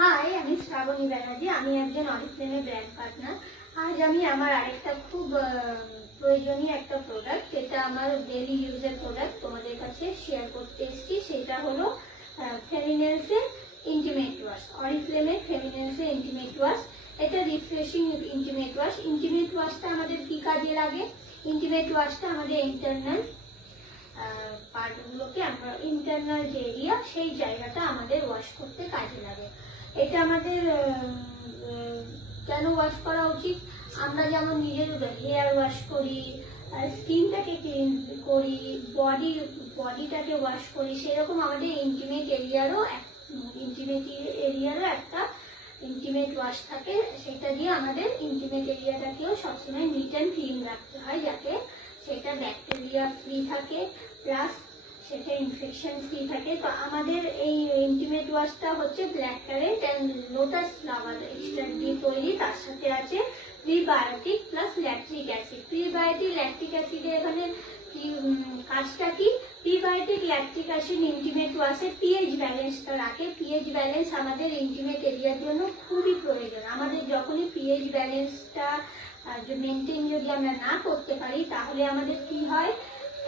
High, আমি শ্রাবণী ব্যানার্জি। আমি একজন অরিফ্লেমের ব্র্যান্ড পার্টনার। আজ আমি আমার আরেকটা খুব প্রয়োজনীয় একটা প্রোডাক্ট, যেটা আমার ডেইলি ইউজের প্রোডাক্ট, তোমাদের কাছে শেয়ার করতে এসেছি। সেটা হলো ফেমিনেলসের ইন্টিমেট ওয়াশ, অরিফ্লেমের ফেমিনেলসের ইন্টিমেট ওয়াশ। এটা রিফ্রেশিং ইন্টিমেট ওয়াশ। ইন্টিমেট ওয়াশটা আমাদের কি কাজে লাগে? ইন্টিমেট ওয়াশটা আমাদের ইন্টারনাল পার্টগুলোকে, আমরা ইন্টারনাল যে এরিয়া, সেই জায়গাটা আমাদের ওয়াশ করতে কাজে লাগে। এটা আমাদের কেন ওয়াশ করা উচিত? আমরা যেমন নিজের হেয়ার ওয়াশ করি, স্কিনটাকে ক্লিন করি, বডিটাকে ওয়াশ করি, সেরকম আমাদের ইন্টিমেট এরিয়ারও একটা ইন্টিমেট ওয়াশ থাকে। সেটা দিয়ে আমাদের ইন্টিমেট এরিয়াটাকেও সবসময় নিট অ্যান্ড ক্লিন রাখতে হয়, যাতে সেটা ব্যাকটেরিয়া ফ্রি থাকে, প্লাস সেটা ইনফেকশন ফ্রি থাকে। তো আমাদের এই ইন্টিমেট ওয়াশটা হচ্ছে black currant and lotus flower extract দিয়ে তৈরি। তার সাথে আছে prebiotic plus lactic acid. Prebiotic lactic অ্যাসিডের এখানে কাজটা কি? প্রিবায়োটিক ল্যাকটিক অ্যাসিড ইন্টিমেট ওয়াশে পিএইচ ব্যালেন্সটা রাখে। পিএইচ ব্যালেন্স আমাদের ইন্টিমেট এরিয়ার জন্য খুবই প্রয়োজন। আমাদের যখনই পিএইচ ব্যালেন্সটা মেনটেন যদি আমরা না করতে পারি, তাহলে আমাদের কি হয়?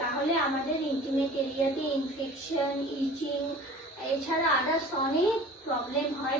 তাহলে আমাদের ইন্টিমেট এরিয়াতে ইনফেকশন, ইচিং, এছাড়া আদার্স অনেক প্রবলেম হয়।